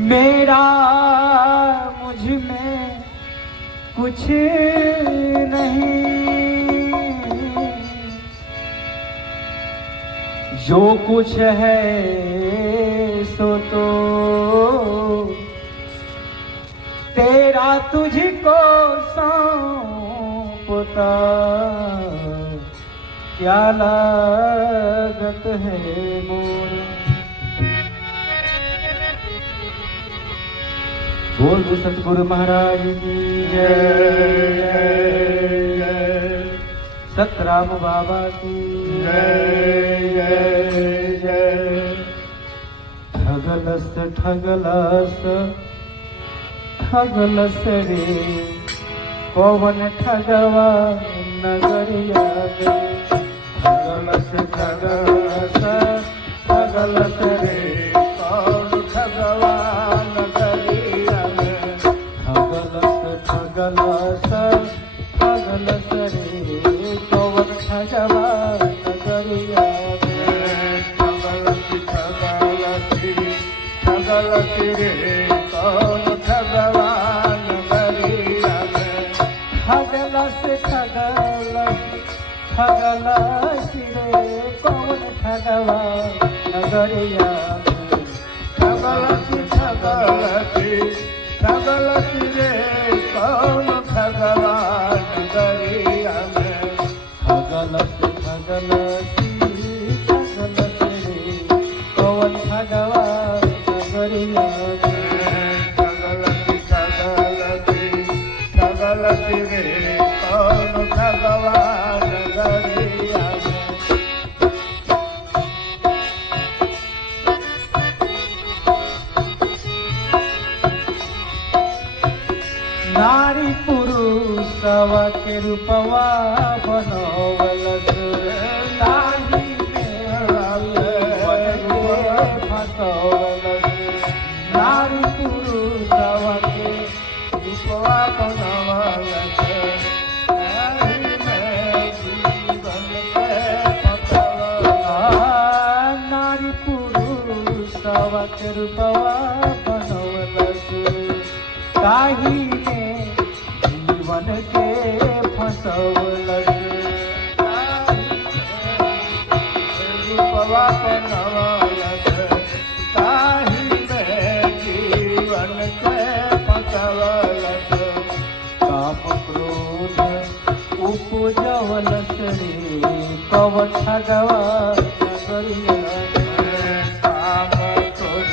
मेरा मुझ में कुछ नहीं, जो कुछ है सो तो तेरा तुझको सौंपता, क्या लागत है मोर। बोल दो सतगुरु महाराज की जय, सतराम बाबा की जय जय। ठगलस ठगलस ठगलस रे कौन ठगवा नगरिया गे। ठगलस ठगलस ठगलस रे कौन ठगवा नगरिया गे। ठगलस ठगलस ठगलस रे कौन ठगवा नगरिया गे। ठगलस ठगलस ठगलस रे कौन ठगवा नगरिया गे। ठगलस ठगलस ठगलस रे कौन ठगवा नगरिया गे। ठगलस ठगलस ठगलस रे कौन ठगवा नगरिया गे। ठगलस ठगलस ठगलस रे कौन ठगवा नगरिया गे। ठगलस ठगलस ठगलस रे कौन ठगवा नगरिया गे। नारी पुरुषवा के रूपवा बनवलस, नाही फसवलस। नारी पुरुषवा के रूपवा बनवलस, नाही जीवन के फसवलस। नारी पुरुषवा के रूपवा बनवलस, काही जीवन के फसवलस। रूपवा बनवलस, काही में जीवन के फसवलस। काम क्रोध उपजवलस रे कौन ठगवा नगरिया गे। काम क्रोध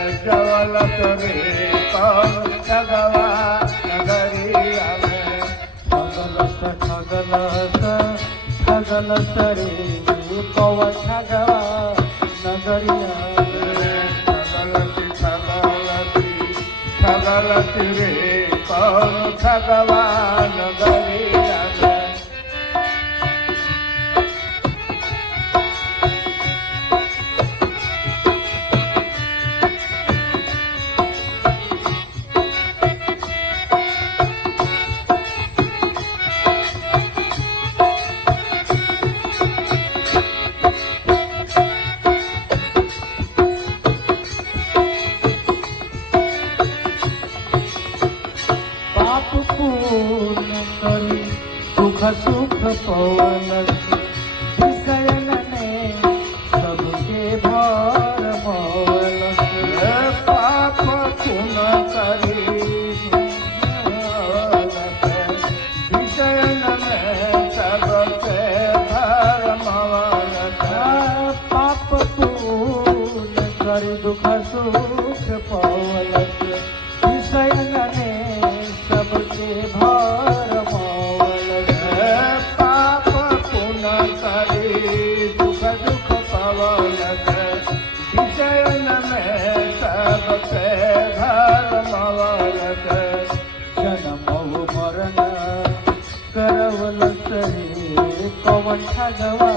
उपजवलस रे कौन ठगवा नगरिया गे। ठगलस ठगलस ठगलस रे कौन ठगवा नगरिया गे। ठगलस ठगलस ठगलस रे कौन ठगवा नगरिया गे। पाप पूर्ण करी दुख सुख पवलस, विषयन ने सबके भर मवलस। पाप पूर्ण करी विषयन ने सबके भर मवलस। पाप पूर्ण करी दुख सुख पवलस, विषयन ने सबके भर मवलस। पाप पुण्य करी दुख दुख पवलस, विषयन में सबके भर मवलस। जन्म मरण करवलस रे कौन ठगवा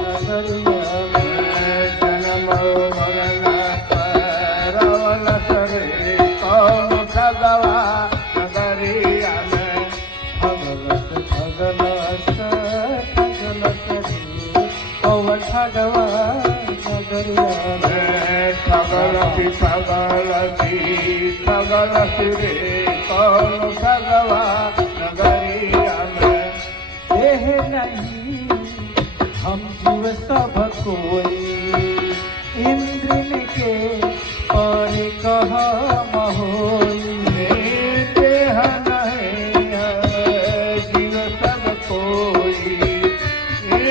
नगरिया गे। जन्म मरण करवलस रे कौन ठगवा नगरिया गे। ठगलसी रे कौन ठगवा नगरिया में। देह नहीं हम जीव सब कोई इंद्रिन के पर कह होई। देह नहीं है जीव सब कोई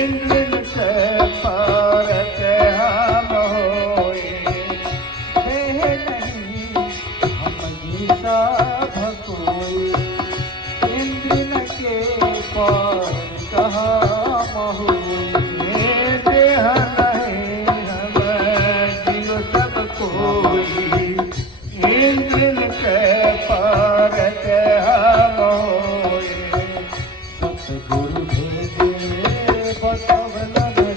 इंद्रिन से पर हम होई। देह नहीं हम जीव सब कोई इंद्रिन के पर कह होई। देह नहीं हम जीव सब कोई इंद्रिन के पर हम होई। सतगुरु भेजे बतवल रे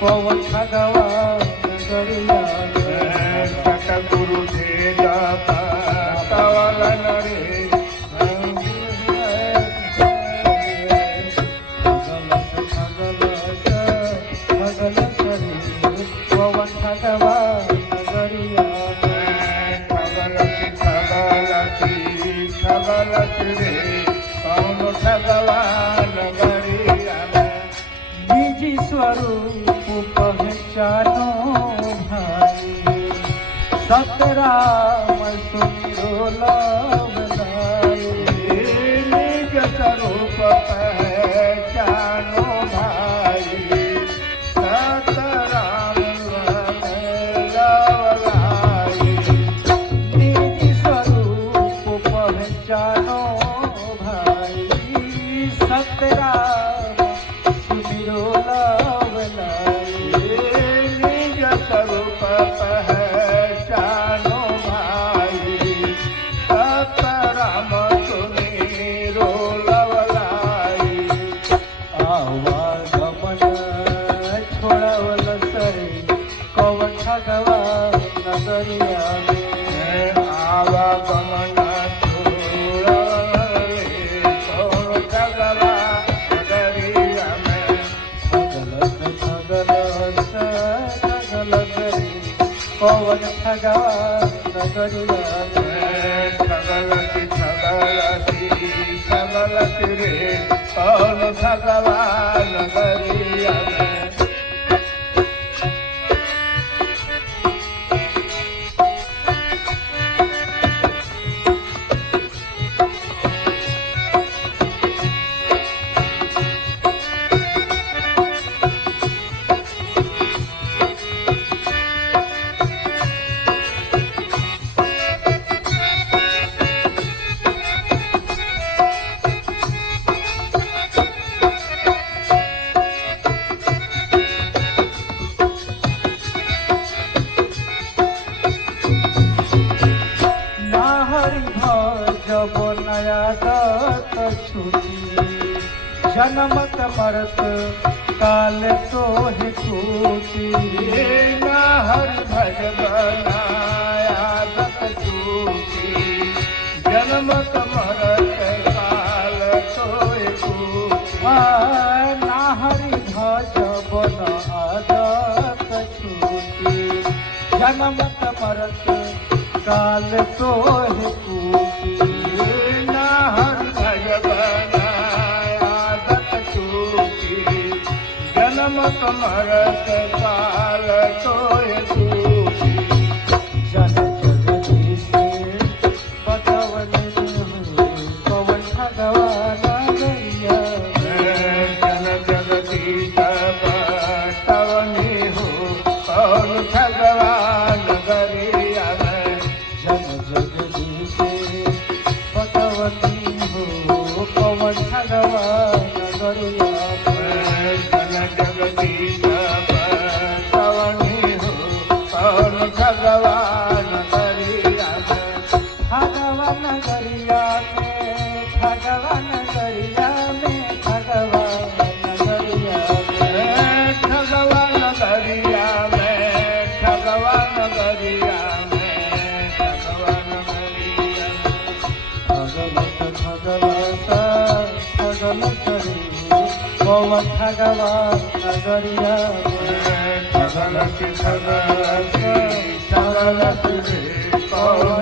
पवन ठगवा नगरिया में। सतगुरु भेज बतवल रे पवन ठगवा नगरिया में। ठगलसी रे कौन ठगवा नगरिया में। निज स्वरूप पहचानो भाई सतराम सुमिरो लव लाई। निज स्वरूप पहचानो भाई सतराम लवलाई। निज स्वरूप पहचानो भाई सतराम सुमिरो लव लाई। निज स्वरूप पहचानो भाई सतराम सुमिरो लवलाई। आवागमन छोड़वल सरे कौन ठगवा नगरिया में। आवागमन छोड़ले कौन ठगवा नगरिया में। ठगलस रे कौन ठगवा नगरिया में। ठगलसी रे कौन ठगवा नगरिया में। ना हरि भजब नया दत छुटी जन्मत मरत काल तोहि टूटी। ना हरि भज बनायादत छूटी जन्मत मरत काल सोय टूटी। ना हरि भजब आदत छुटी जन्मत मरत काल तोहि टूटी। ना हरि भज बनायादत छूटी जन्मत मरत काल सोय टूटी। जन जगदीश बतवल पवन ठगवा नगरिया में। जन जगदीश बतवनी हो कौन ठगवा नगरिया में। जन जगदीश बतवली हो पवन ठगवा नगरिया में। जन जगदीश भगवान नगरिया ठगलसी ठगलसी ठगलसी रे कौन